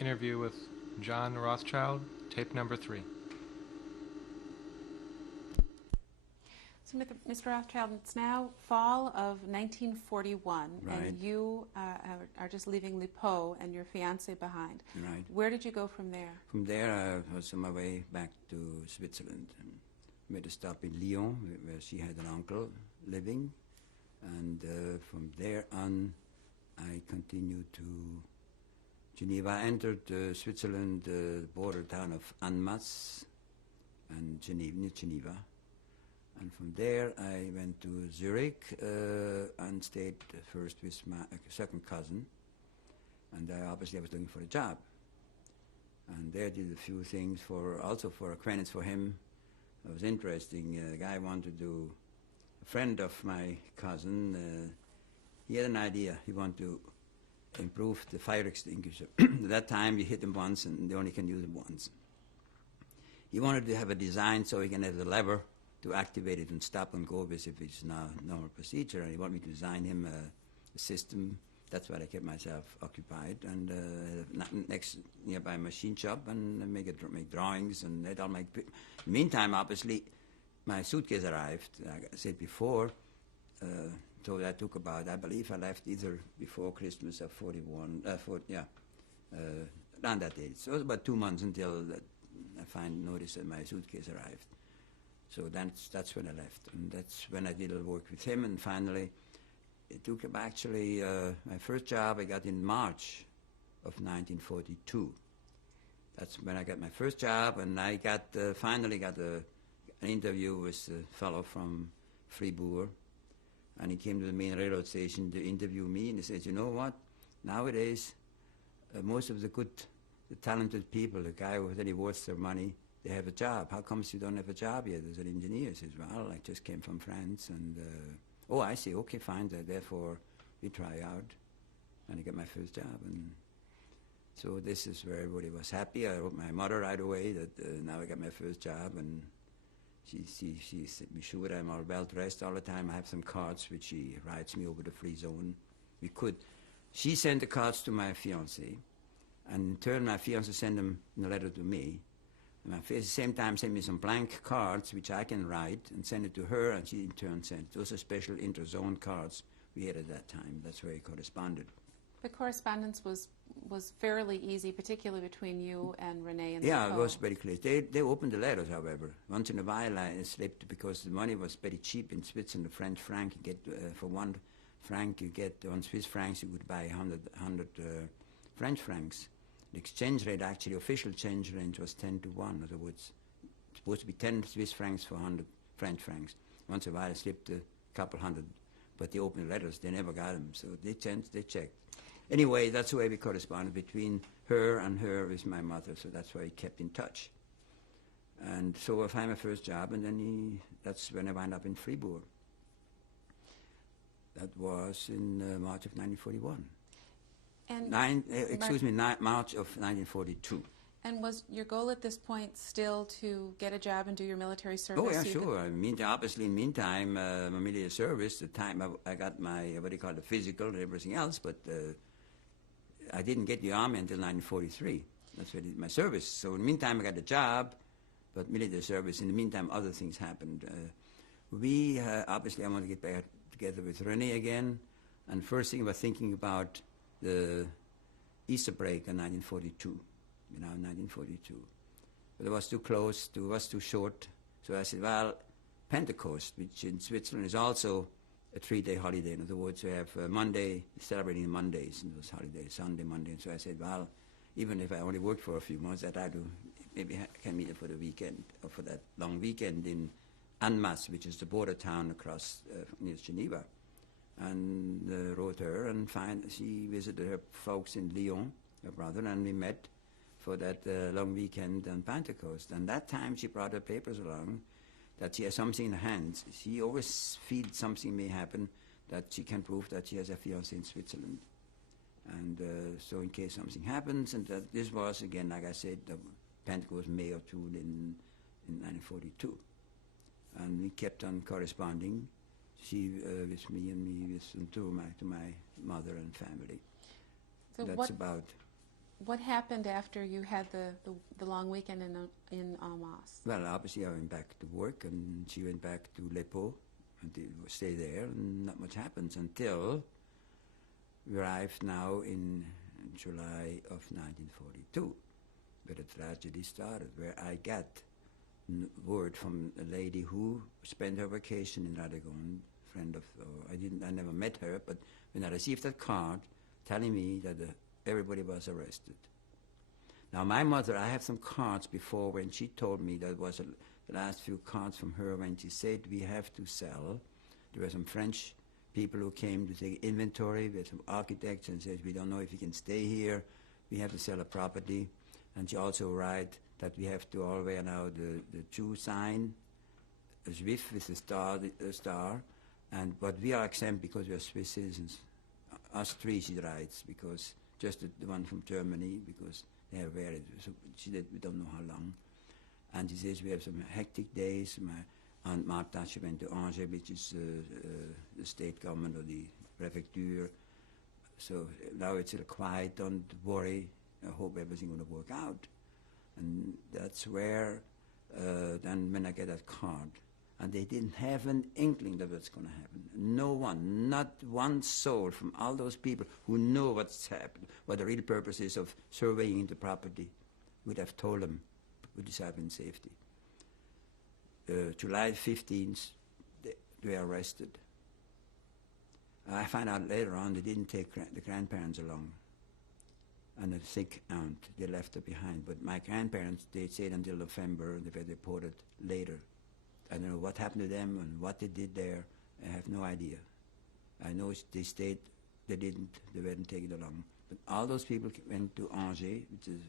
interview with John Rothschild, tape number 3. So, Mr. Rothschild, it's now fall of 1941, Right. and you are just leaving Le Pau and your fiancée behind. Right. Where did you go from there? From there, I was on my way back to Switzerland. Made a stop in Lyon, where she had an uncle living, and from there on, I continued to Geneva. I entered Switzerland, the border town of Annemasse, and near Geneva. And from there, I went to Zurich and stayed first with my second cousin. And obviously, I was looking for a job. And there, did a few things also for acquaintance for him. It was interesting. The guy wanted to do. A friend of my cousin, he had an idea. He wanted to improve the fire extinguisher. At that time, you hit them once, and they only can use them once. He wanted to have a design so he can have the lever to activate it and stop and go with if it's not normal procedure. And he wanted me to design him a system. That's why I kept myself occupied. And next nearby machine shop and make drawings and they'd all make. Meantime, obviously, my suitcase arrived. Like I said before, so that took about. I believe I left either before Christmas of '41. Around that date. So it was about 2 months until I noticed that my suitcase arrived. So that's when I left, and that's when I did a little work with him, and finally, it took him actually, my first job I got in March of 1942. That's when I got my first job, and I finally got an interview with a fellow from Fribourg, and he came to the main railroad station to interview me, and he said, you know what, nowadays, most of the talented people, the guy who really worth their money, they have a job. How comes you don't have a job yet as an engineer? He says, well, I just came from France, and, oh, I see, okay, fine, therefore we try out. And I got my first job, and so this is where everybody was happy. I wrote my mother right away that now I got my first job, and she said, be sure I'm all well dressed all the time. I have some cards which she writes me over the free zone. She sent the cards to my fiancé, and in turn my fiancé sent them in a letter to me. And my fiancé at the same time sent me some blank cards which I can write and send it to her, and she in turn sent. Those are special interzone cards we had at that time. That's where he corresponded. The correspondence was fairly easy, particularly between you and René and Yeah, Le it Pau. was very clear. They opened the letters, however. Once in a while I slipped because the money was very cheap in Switzerland. The French franc, you get for 1 franc, you get 1 Swiss francs, you could buy 100 French francs. The exchange rate, actually, official exchange rate was 10 to 1. In other words, it's supposed to be 10 Swiss francs for 100 French francs. Once in a while I slipped a couple hundred, but they opened the letters, they never got them, so they checked. Anyway, that's the way we corresponded between her and her with my mother, so that's why we kept in touch. And so I found my first job, and then that's when I wound up in Fribourg. That was in March of 1941. And March of 1942. And was your goal at this point still to get a job and do your military service? Oh, yeah, sure. Obviously, in the meantime, my military service, the time I got my, what do you call it, the physical and everything else, but I didn't get the army until 1943. That's when I did my service. So in the meantime, I got a job, but military service. In the meantime, other things happened. Obviously, I want to get back together with René again, and first thing I was thinking about the Easter break in 1942. 1942. But it was too close, it was too short. So I said, well, Pentecost, which in Switzerland is also a 3-day holiday. In other words, we have Monday, celebrating Mondays, and those holidays, Sunday, Monday. And so I said, well, even if I only worked for a few months, that I do, maybe I can meet her for the weekend, or for that long weekend in Annemasse, which is the border town across near Geneva. And wrote her, and she visited her folks in Lyon, her brother, and we met for that long weekend on Pentecost. And that time she brought her papers along that she has something in her hands. She always feels something may happen that she can prove that she has a fiancé in Switzerland. And so in case something happens, and this was, again, like I said, the Pentecost, May or 2 in 1942. And we kept on corresponding. She with me and me with to my mother and family. So that's about. what happened after you had the long weekend in Almas? Well, obviously I went back to work, and she went back to Lepo, and they stay there, and not much happens until we arrived now in July of 1942, where the tragedy started, where I got word from a lady who spent her vacation in Radagon, friend of, I never met her, but when I received that card telling me that everybody was arrested. Now my mother, I have some cards before when she told me, that was the last few cards from her when she said we have to sell. There were some French people who came to take inventory with some architects and said we don't know if we can stay here, we have to sell a property. And she also write that we have to all wear now the Jew sign, a Zwift with a star, but we are exempt because we are Swiss citizens. Us three, she writes, because just the one from Germany, because they have wear it. So she said we don't know how long. And she says we have some hectic days. My Aunt Martha, she went to Angers, which is the state government or the prefecture. So now it's quiet, don't worry. I hope everything going to work out. And that's where, then when I get that card, and they didn't have an inkling that what's going to happen. No one, not one soul from all those people who know what's happened, what the real purpose is of surveying the property, would have told them, would decide in safety. July 15th, they were arrested. I found out later on they didn't take the grandparents along, and a sick aunt, they left her behind. But my grandparents, they stayed until November, and they were deported later. I don't know what happened to them and what they did there. I have no idea. I know they stayed, they weren't taken along. But all those people went to Angers, which is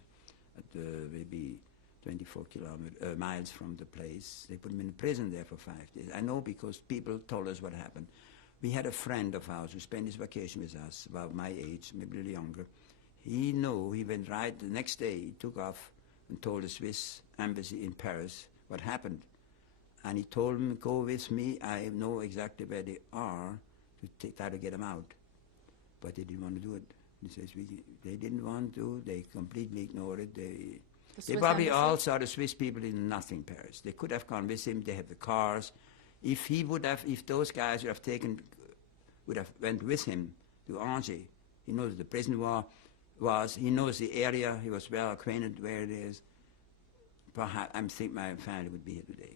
at maybe 24 miles from the place. They put them in prison there for 5 days. I know because people told us what happened. We had a friend of ours who spent his vacation with us, about my age, maybe a little younger. He knew, he went right the next day, he took off and told the Swiss embassy in Paris what happened. And he told them, go with me, I know exactly where they are, to try to get them out. But they didn't want to do it. He says, they didn't want to, they completely ignored it. They probably all saw the Swiss people in nothing, Paris. They could have gone with him, they have the cars. If those guys would have went with him to Angers, he knows the prison was, he knows the area, he was well acquainted where it is. Perhaps, I think my family would be here today.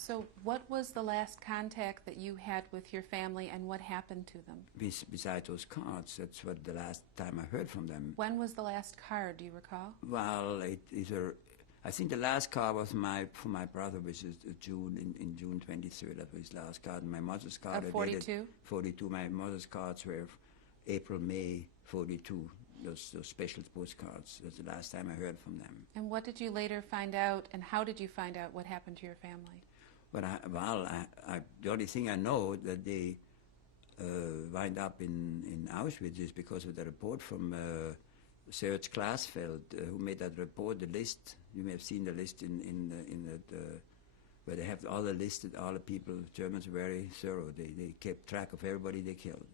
So what was the last contact that you had with your family, and what happened to them? Besides those cards, that's what the last time I heard from them. When was the last card, do you recall? Well, I think the last card was for my brother, which is in June 23rd. That was his last card. And my mother's card. Of 42? 42. My mother's cards were April, May 42. Those special postcards. That's the last time I heard from them. And what did you later find out, and how did you find out what happened to your family? But the only thing I know that they wind up in Auschwitz is because of the report from Serge Glasfeld, who made that report, the list. You may have seen the list where they have all the listed, all the people. Germans were very thorough. They kept track of everybody they killed.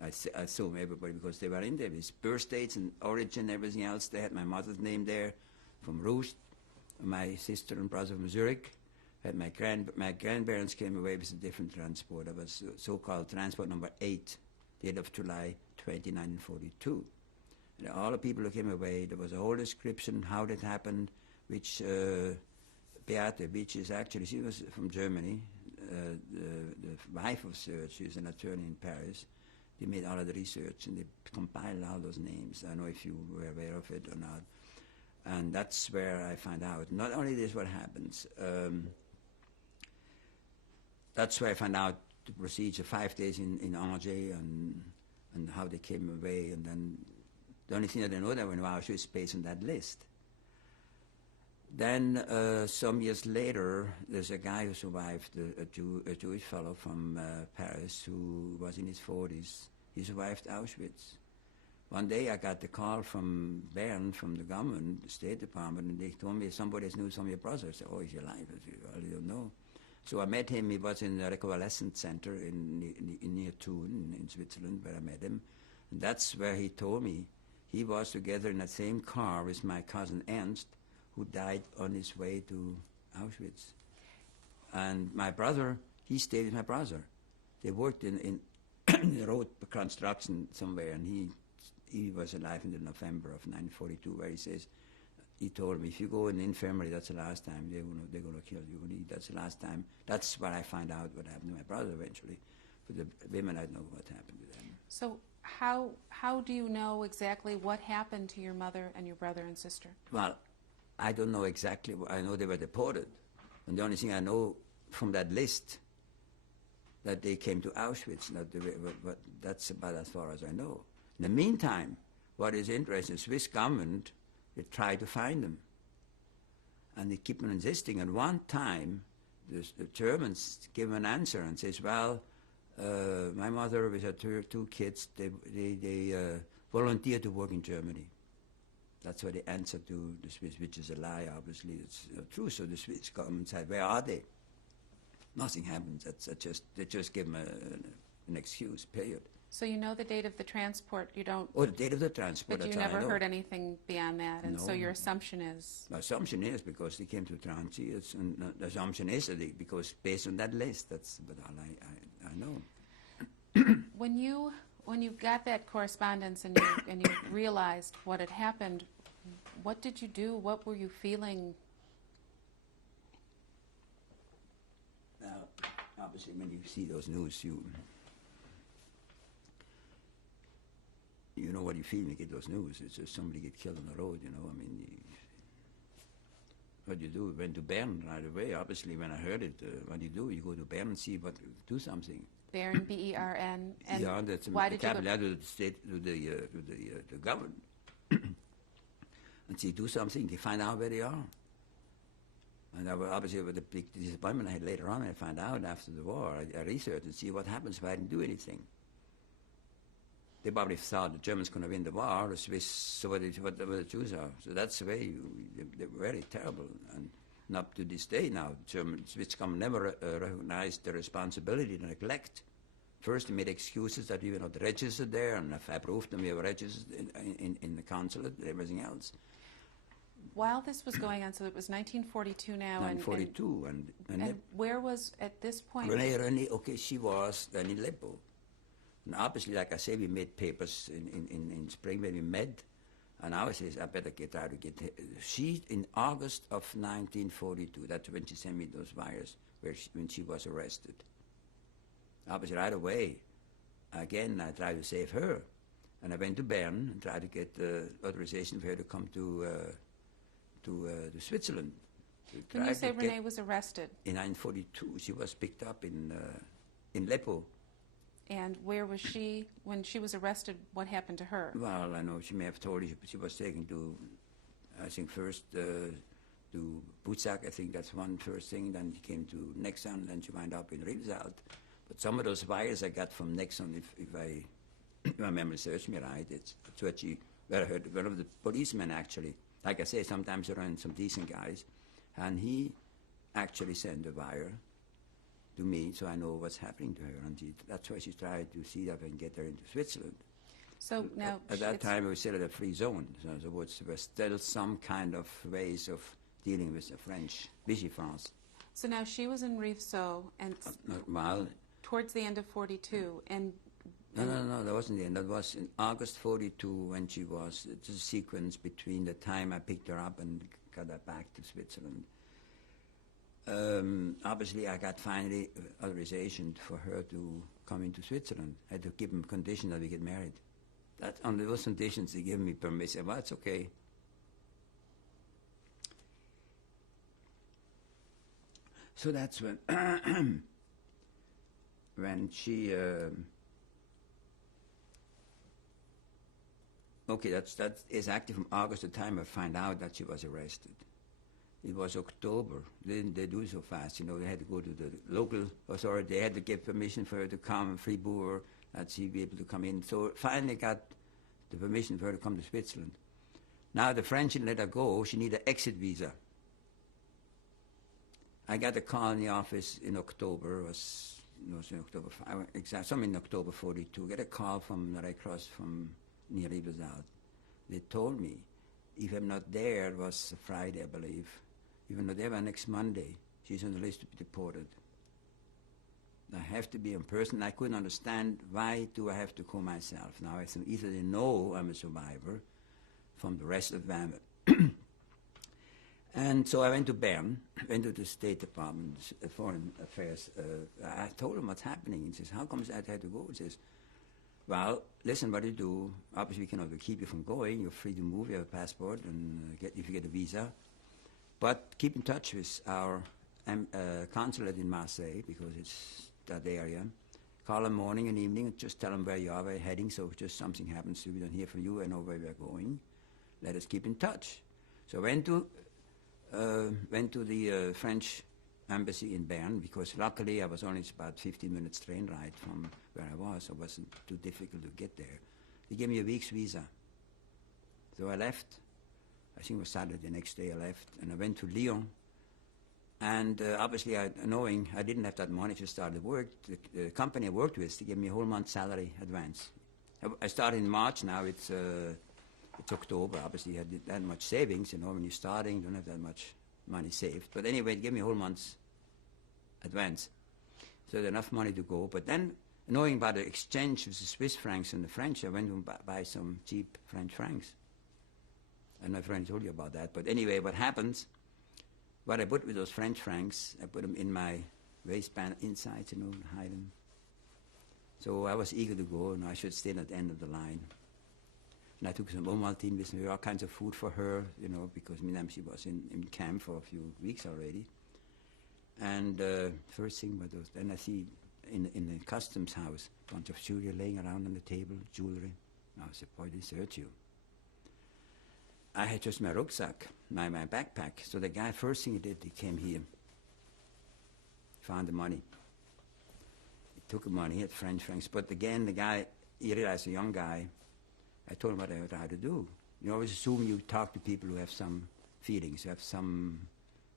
I assume everybody, because they were in there with birth dates and origin, everything else. They had my mother's name there from Rust, my sister and brother from Zurich. Had my grandparents came away with a different transport. That was so-called transport number 8, date of July 20, 1942. And all the people who came away, there was a whole description how that happened, which Beate, which is actually, she was from Germany, the wife of Serge, she's an attorney in Paris. They made all of the research and they compiled all those names. I don't know if you were aware of it or not. And that's where I find out. Not only this, what happens. That's where I found out the procedure, 5 days in Angers and how they came away. And then the only thing that I know that when Auschwitz is based on that list. Then some years later, there's a guy who survived, a Jewish fellow from Paris who was in his 40s. He survived Auschwitz. One day I got the call from Bern, from the government, the State Department, and they told me somebody knew some of your brothers. I said, oh, is he alive? I said, well, I don't know. So I met him. He was in the reconvalescent center in near Thun in Switzerland, where I met him. And that's where he told me he was together in that same car with my cousin Ernst, who died on his way to Auschwitz. And my brother, he stayed with my brother. They worked in the road construction somewhere, and he was alive in the November of 1942, where he says, he told me, if you go in the infirmary, that's the last time they're gonna kill you. That's the last time. That's when I find out what happened to my brother eventually. For the women, I don't know what happened to them. So how do you know exactly what happened to your mother and your brother and sister? Well, I don't know exactly. I know they were deported. And the only thing I know from that list, that they came to Auschwitz. But that's about as far as I know. In the meantime, what is interesting, the Swiss government, they try to find them. And they keep on insisting. And one time, the Germans give an answer and says, well, my mother with her two kids, they volunteered to work in Germany. That's what the answer to the Swiss, which is a lie, obviously. It's not true. So the Swiss government said, where are they? Nothing happens. They just give them an excuse, period. So you know the date of the transport. You don't. Oh, the date of the transport. But you that's all I never know. heard anything beyond that, and so No. your assumption is. My assumption is because they came to Transi, and the assumption is that because based on that list, that's what all I know. When you got that correspondence and you realized what had happened, what did you do? What were you feeling? Now, obviously, when you see those news, you know what you feel when you get those news. It's just somebody get killed on the road, you know. I mean, what do you do? Went to Bern right away. Obviously, when I heard it, what do? You go to Bern and see do something. Bern, B-E-R-N. And yeah, that's why the did you go? capital to the state, to the government, and see, do something. They find out where they are. And obviously, with the big disappointment I had later on, I found out after the war. I researched and see what happens if I didn't do anything. They probably thought the Germans going to win the war, the Swiss, so what the Jews are. So that's the way they're very terrible. And up to this day now, Swiss government never recognized the responsibility to neglect. First, they made excuses that we were not registered there, and if I proved them, we were registered in the consulate and everything else. While this was going on, so it was 1942 now. 1942. And where was, at this point? Renee, okay, she was then in Aleppo. And obviously, like I say, we made papers in spring when we met, and I says, I better try to get her. She, in August of 1942, that's when she sent me those wires, when she was arrested. Obviously, right away, again, I tried to save her. And I went to Bern and tried to get authorization for her to come to Switzerland. When you say Renee was arrested? In 1942, she was picked up in Aleppo. And where was she, when she was arrested, what happened to her? Well, I know she may have told you she was taken to, I think first to Butzak, I think that's one first thing, then she came to Nexon, then she wound up in Rivesalz. But some of those wires I got from Nexon, if my memory serves me right, it's what I heard, one of the policemen actually, like I say, sometimes there are some decent guys, and he actually sent a wire to me, so I know what's happening to her, and that's why she tried to see if I can get her into Switzerland. So now at that time, we were still at a free zone, so there was still some kind of ways of dealing with the French, Vichy France. So now she was in Rivesalz, and Well, towards the end of 42, and no, that wasn't the end. That was in August 42 when she was. It's a sequence between the time I picked her up and got her back to Switzerland. Obviously, I got finally authorization for her to come into Switzerland. I had to give them condition that we get married. That under those conditions, they gave me permission. Well, it's okay. So that's when when she. Okay, that is actually from August, the time I find out that she was arrested. It was October. They do it so fast, you know. They had to go to the local authority. They had to get permission for her to come, Fribourg, that she'd be able to come in. So finally got the permission for her to come to Switzerland. Now the French didn't let her go. She needed an exit visa. I got a call in the office in October. It was in October 5, some in October 42. Get a call from the Red Cross from near Rivesalz. they told me, if I'm not there, it was Friday, I believe, if I'm not there by next Monday, she's on the list to be deported. I have to be in person. I couldn't understand, why do I have to go myself? Now I said, either they know I'm a survivor from the rest of them. And so I went to Bern, went to the State Department, Foreign Affairs. I told him what's happening. He says, how comes I had to go? He says, well, listen, what you do, obviously we cannot keep you from going. You're free to move, you have a passport, and if you get a visa. But keep in touch with our consulate in Marseille, because it's that area. Call them morning and evening and just tell them where you are, where you're heading, so if just something happens to you, we don't hear from you, I know where we're going. Let us keep in touch. So I went to the French embassy in Bern, because luckily I was only about 15 minutes train ride from where I was, so it wasn't too difficult to get there. They gave me a week's visa. So I left, I think it was Saturday, the next day I left, and I went to Lyon. And obviously, knowing I didn't have that money to start the work, the company I worked with, they gave me a whole month's salary advance. I started in March, now it's October. Obviously, I had that much savings, you know, when you're starting, you don't have that much money saved. But anyway, it gave me a whole month's advance. So I had enough money to go. But then, knowing about the exchange with the Swiss francs and the French, I went to buy some cheap French francs. And my friend told you about that. But anyway, what happens, what I put with those French francs, I put them in my waistband inside, you know, hide them. So I was eager to go, and I should stay at the end of the line. And I took some Ovaltine with me, all kinds of food for her, you know, because Minam, she was in camp for a few weeks already. And first thing was those, then I see in the customs house, a bunch of jewelry laying around on the table, jewelry. I said, boy, this hurt you. I had just my rucksack, my backpack. So the guy, first thing he did, he came here, found the money. He took the money, he had French francs. But again, the guy, he realized a young guy. I told him what I would try to do. You always assume you talk to people who have some feelings, who have some,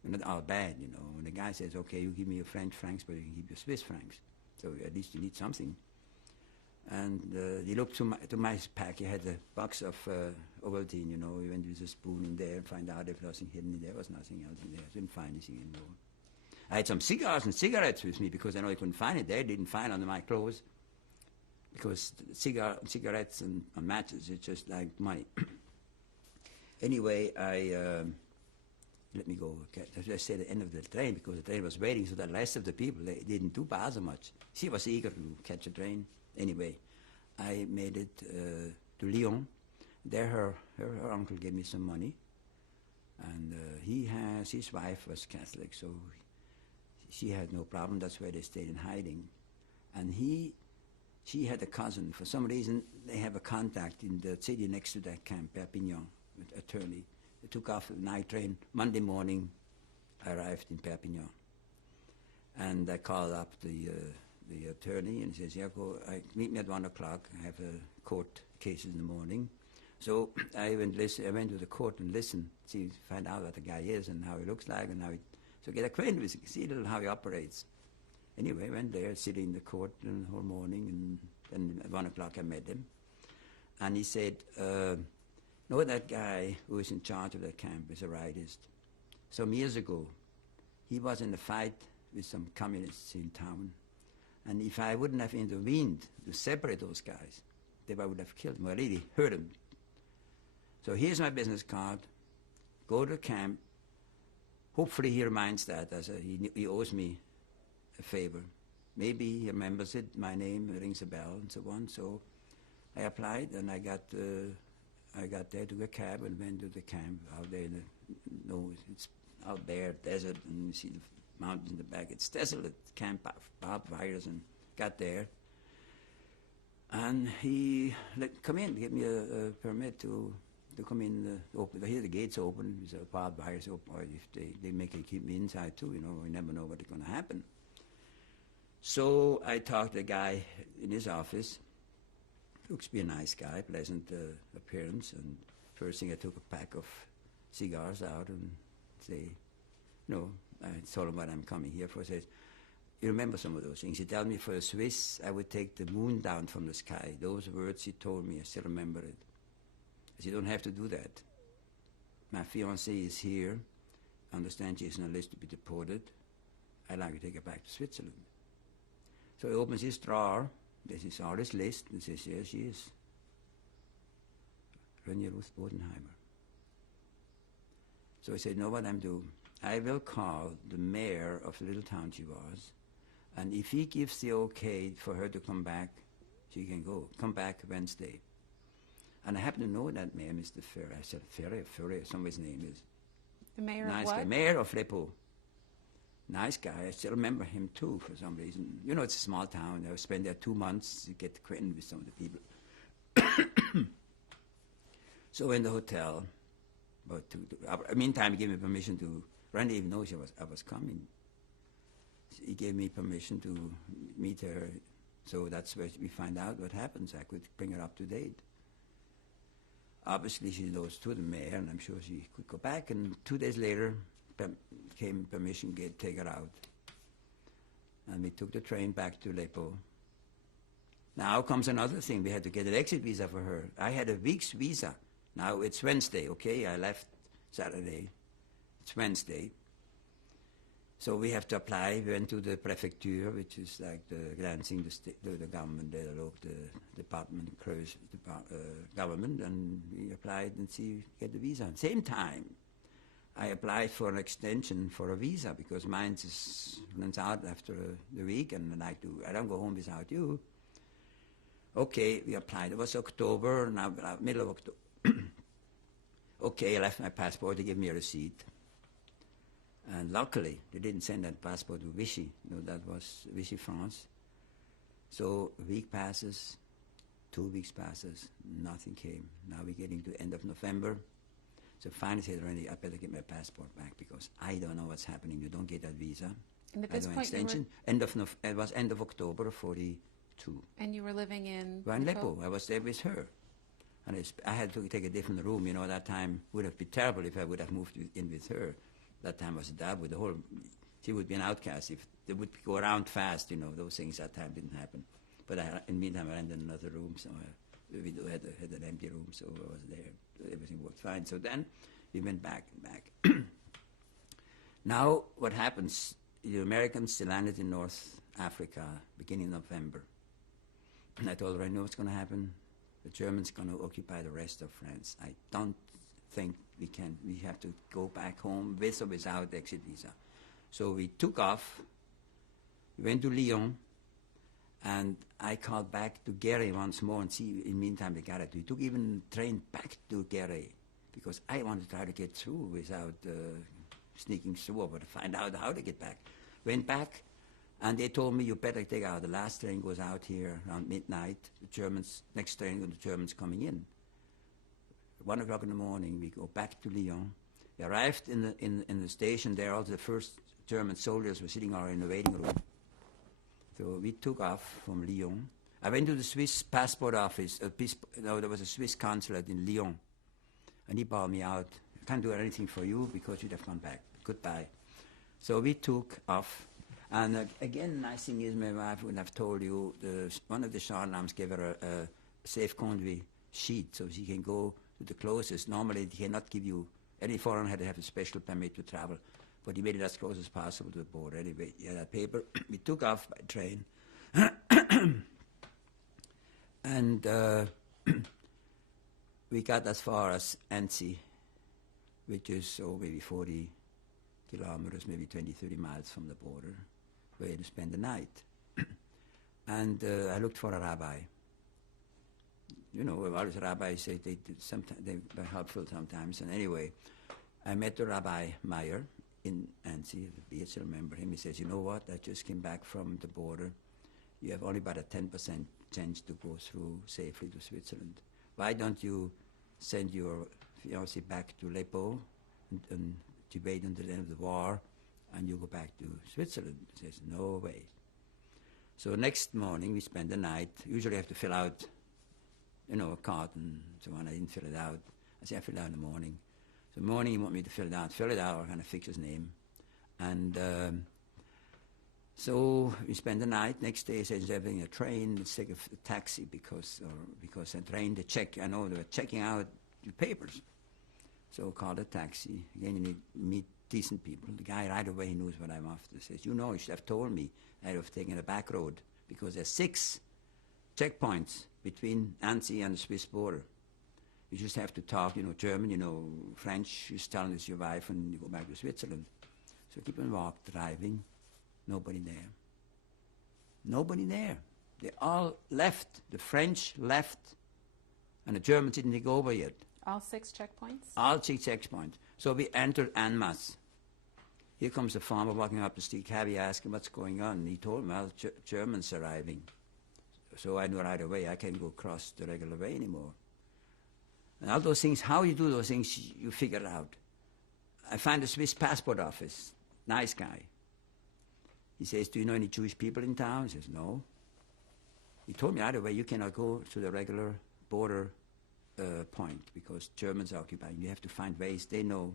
not all bad, you know. When the guy says, okay, you give me your French francs, but you can keep your Swiss francs. So at least you need something. And he looked to my pack. He had a box of Ovaltine, you know. He went with a spoon in there and find out if there was nothing hidden in there. There was nothing else in there. I didn't find anything in there. I had some cigars and cigarettes with me because I know he couldn't find it there. Didn't find it under my clothes. Because cigarettes and matches, it's just like money. Anyway, let me go. I stayed at the end of the train because the train was waiting, so the rest of the people, they didn't do bother much. She was eager to catch a train. Anyway, I made it to Lyon. There her uncle gave me some money. And his wife was Catholic, so she had no problem. That's why they stayed in hiding. And she had a cousin. For some reason, they have a contact in the city next to that camp, Perpignan, with attorney. They took off the night train. Monday morning, I arrived in Perpignan. And I called up the attorney and says, yeah, meet me at 1 o'clock. I have a court case in the morning. So I went to the court and listened, find out what the guy is and how he looks like and so get acquainted with him, see a little how he operates. Anyway, I went there, sitting in the court the whole morning, and then at 1 o'clock I met him. And he said, know that guy who is in charge of that camp is a rightist. Some years ago, he was in a fight with some communists in town. And if I wouldn't have intervened to separate those guys, they would have killed him, or really hurt him. So here's my business card. Go to the camp. Hopefully he reminds that as he owes me a favor. Maybe he remembers it, my name rings a bell and so on. So I applied and I got there, took a cab and went to the camp out there it's out there, desert, and you see the mountains in the back. It's desolate, camp, barbed wires, and got there. And he come in, give me a permit to come in, open. Here the gates open, there's a barbed wires open, or if they make it keep me inside too, you know, we never know what's going to happen. So I talked to the guy in his office. Looks to be a nice guy, pleasant appearance. And first thing I took a pack of cigars out and say, I told him what I'm coming here for. He says, you remember some of those things. He told me for a Swiss, I would take the moon down from the sky. Those words he told me, I still remember it. I said, you don't have to do that. My fiancée is here. I understand she's on a list to be deported. I'd like to take her back to Switzerland. So he opens his drawer. This is all his list, and says, yes, she is. Renée Ruth Bodenheimer. So I said, know what I'm doing? I will call the mayor of the little town she was, and if he gives the okay for her to come back, she can go. Come back Wednesday. And I happen to know that mayor, Mr. Ferrer. I said, Ferrer, some of his name is. The mayor Nice of what? guy. Mayor of Lepo. Nice guy. I still remember him too for some reason. You know, it's a small town. I spent there 2 months to get acquainted with some of the people. So in the hotel, but meantime, he gave me permission to. Randy even knows I was coming. He gave me permission to meet her. So that's where we find out what happens. I could bring her up to date. Obviously, she knows to the mayor, and I'm sure she could go back. And 2 days later, came permission to take her out. And we took the train back to Lepo. Now comes another thing. We had to get an exit visa for her. I had a week's visa. Now it's Wednesday, okay? I left Saturday. It's Wednesday. So we have to apply. We went to the prefecture, which is like the glancing the government, the department, government, and we applied and get the visa. At the same time, I applied for an extension for a visa because mine runs out after the week, and I don't go home without you. Okay, we applied. It was October, now middle of October. Okay, I left my passport. They gave me a receipt. And luckily, they didn't send that passport to Vichy. No, that was Vichy, France. So a week passes, 2 weeks passes, nothing came. Now we're getting to the end of November. So finally I said, Randy, I better get my passport back because I don't know what's happening. You don't get that visa. And at I this don't point, extension. It was end of October of 42. and you were living in Well, in Lepo. I was there with her. And I had to take a different room. You know, at that time would have been terrible if I would have moved in with her. That time was that with the whole, she would be an outcast if they would go around fast, you know, those things that time didn't happen. But in the meantime, I rented another room, so we had an empty room, so I was there. Everything worked fine. So then we went back. Now, what happens, the Americans, they landed in North Africa beginning of November. And I told her, I know what's going to happen. The Germans going to occupy the rest of France. I don't think we can. We have to go back home with or without exit visa. So we took off. We went to Lyon, and I called back to Guéret once more and see. In the meantime, they got it. We took even train back to Guéret because I wanted to try to get through without sneaking through, but to find out how to get back. Went back, and they told me you better take out. The last train goes out here around midnight. The Germans, next train, the Germans coming in. 1 o'clock in the morning, we go back to Lyon. We arrived in the station there. Also, the first German soldiers were sitting in the waiting room. So we took off from Lyon. I went to the Swiss passport office. There was a Swiss consulate in Lyon, and he bawled me out. I can't do anything for you because you'd have gone back. Goodbye. So we took off. And again, nice thing is, my wife would have told you, one of the gendarmes gave her a safe conduit sheet so she can go to the closest. Normally, they cannot give you, any foreigner had to have a special permit to travel, but he made it as close as possible to the border. Anyway, he had that paper. We took off by train, and we got as far as Annecy, which is maybe 40 kilometers, maybe 20, 30 miles from the border, where to spend the night. And I looked for a rabbi. You know, all the rabbis say they were helpful sometimes. And anyway, I met the Rabbi Meyer in Annecy. I still remember him. He says, you know what? I just came back from the border. You have only about a 10% chance to go through safely to Switzerland. Why don't you send your fiancé back to Lepo and to wait until the end of the war, and you go back to Switzerland? He says, no way. So next morning, we spend the night. Usually I have to fill out a card and so on. I didn't fill it out. I said, I fill it out in the morning. So in the morning, he wanted me to fill it out. Fill it out, or kind of fix his name. And so we spend the night. Next day, he says, instead of having a train, let's take a taxi because a train, I know they were checking out your papers. So called a taxi. Again, you need meet decent people. The guy right away knows what I'm after. Says, you know, you should have told me I'd have taken a back road because there's 6 checkpoints between Annecy and the Swiss border. You just have to talk, you know, German, you know, French. You tell us your wife and you go back to Switzerland. So keep on driving. Nobody there. Nobody there. They all left. The French left, and the Germans didn't take over yet. All 6 checkpoints? All 6 checkpoints. So we entered en masse. Here comes a farmer walking up the street. Cabby asked him what's going on. And he told him, well, Germans arriving. So I knew right away I can't go across the regular way anymore. And all those things, how you do those things, you figure it out. I find the Swiss passport office. Nice guy. He says, do you know any Jewish people in town? He says, no. He told me right away, you cannot go to the regular border point because Germans are occupying. You have to find ways. They know.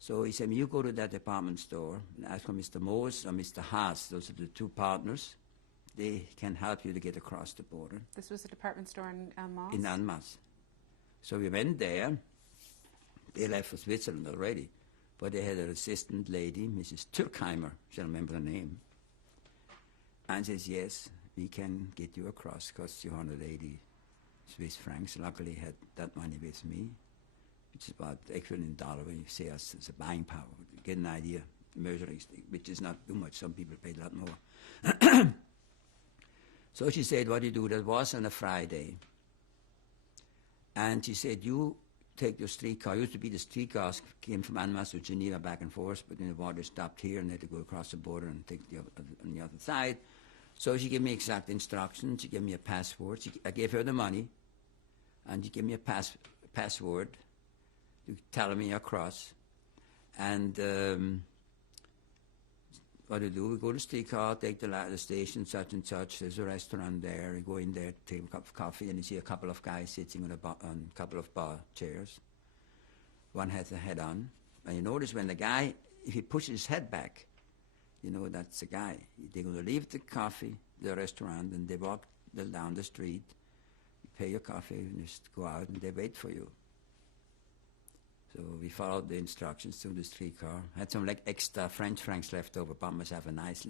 So he said, you go to that department store and ask for Mr. Moos or Mr. Haas. Those are the 2 partners. They can help you to get across the border. This was a department store in Almas? In Almas. So we went there. They left for Switzerland already. But they had an assistant lady, Mrs. Turkheimer, I remember the name. And says, yes, we can get you across. Costs you 180 Swiss francs. Luckily, I had that money with me, which is about equivalent dollar when you say us as a buying power. You get an idea, measuring stick, which is not too much. Some people pay a lot more. So she said, what do you do? That was on a Friday. And she said, you take your streetcar. Used to be the streetcars came from Annemasse to Geneva back and forth, but then the water stopped here and they had to go across the border and take the on the other side. So she gave me exact instructions. She gave me a password. I gave her the money, and she gave me a password to tell me across. And what do you do? We go to the streetcar, take the station, such and such. There's a restaurant there. You go in there, take a cup of coffee, and you see a couple of guys sitting on a couple of bar chairs. One has a head on. And you notice when the guy, if he pushes his head back, you know that's the guy. They're going to leave the coffee, the restaurant, and they walk down the street. You pay your coffee, and just go out, and they wait for you. So we followed the instructions to the streetcar. Had some like extra French francs left over. Bought myself a nice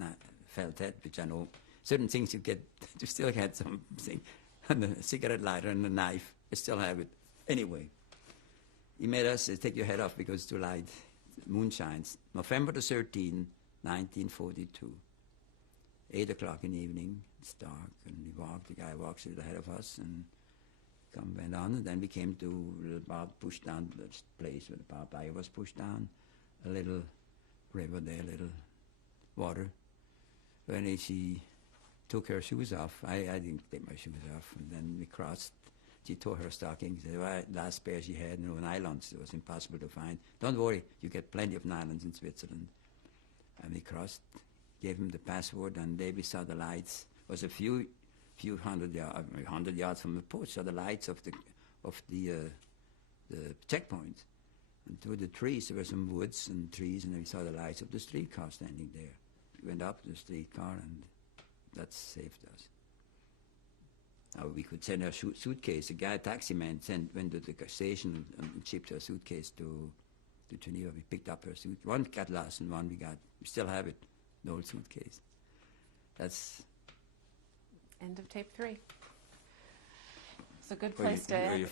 felt hat, which I know certain things you get. You still had something, and a cigarette lighter and a knife. I still have it. Anyway, he made us take your head off because it's too light. Moon shines. November the 13th, 1942. 8 o'clock in the evening. It's dark, and we walk. The guy walks ahead of us, and went on, and then we came to about pushed down the place where the barbed wire was pushed down, a little river there, a little water. When she took her shoes off, I didn't take my shoes off, and then we crossed. She tore her stockings. The last pair she had, nylons. It was impossible to find. Don't worry, you get plenty of nylons in Switzerland. And we crossed, gave him the password, and there we saw the lights. It was a few 100 yards from the porch, saw the lights of the checkpoint. And through the trees, there were some woods and trees, and we saw the lights of the streetcar standing there. We went up to the streetcar, and that saved us. Now we could send her suitcase. The guy, taxi man, went to the station and shipped her suitcase to Geneva. We picked up her suit. One got lost, and one we still have it, the old suitcase. That's end of tape 3. It's a good place to end.